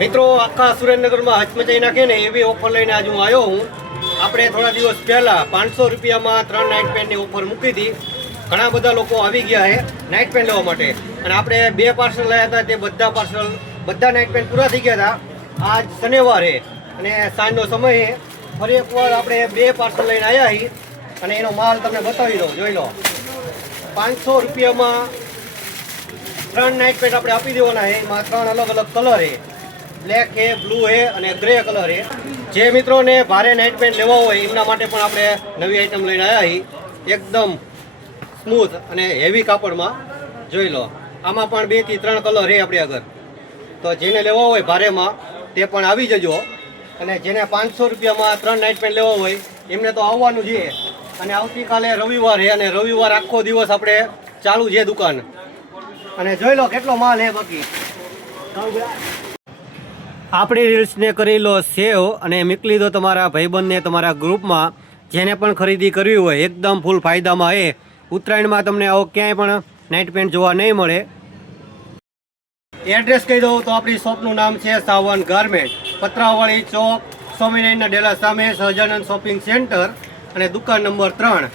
મિત્રો, આખા સુરેન્દ્રનગરમાં હચમચાઈ નાખે ને એવી ઓફર લઈને આજે હું આવ્યો હું. આપણે થોડા દિવસ પહેલાં પાંચસો રૂપિયામાં ત્રણ નાઇટ પેન્ટની ઓફર મૂકી હતી. ઘણા બધા લોકો આવી ગયા છે નાઇટ પેન્ટ લેવા માટે. અને આપણે બે પાર્સલ લાવ્યા હતા, તે બધા પાર્સલ બધા નાઇટ પેન્ટ પૂરા થઈ ગયા હતા. આજ શનિવારે અને સાંજનો સમય ફરી એકવાર આપણે બે પાર્સલ લઈને આવ્યા છીએ. અને એનો માલ તમને બતાવી દઉં, જોઈ લો. પાંચસો રૂપિયામાં ત્રણ નાઇટ પેન્ટ આપણે આપી દેવાના છે. એમાં ત્રણ અલગ અલગ કલર છે. બ્લેક છે બ્લુ છે અને ગ્રે કલર છે જે મિત્રોને ભારે નાઇટ પેન્ટ લેવા હોય, એમના માટે પણ આપણે નવી આઈટમ લઈને આવ્યા છીએ એકદમ સ્મૂથ અને હેવી કાપડમાં. જોઈ લો, આમાં પણ બેથી ત્રણ કલર છે આપણે આગળ. તો જેને લેવા હોય ભારેમાં, તે પણ આવી જજો. અને જેને પાંચસો રૂપિયામાં ત્રણ નાઇટ પેન્ટ લેવા હોય, એમને તો આવવાનું છે. અને આવતીકાલે રવિવાર છે અને રવિવાર આખો દિવસ આપણે ચાલુ છે દુકાન. અને જોઈ લો કેટલો માલ છે બાકી. આપણી રીલ્સને કરી લો સેવ અને મોકલી દો તમારા ભાઈબંધને તમારા ગ્રુપમાં જેને પણ ખરીદી કરવી હોય, એકદમ ફૂલ ફાયદામાં એ. ઉત્તરાયણમાં તમને આવો ક્યાંય પણ નાઇટ પેન્ટ જોવા નહીં મળે. એડ્રેસ કહી દઉં તો આપણી શોપનું નામ છે સાવન ગાર્મેન્ટ પતરાવાળી ચોક, સ્વામિનારાયણના ડેલા સામે સહજાનંદ શોપિંગ સેન્ટર અને દુકાન નંબર ત્રણ.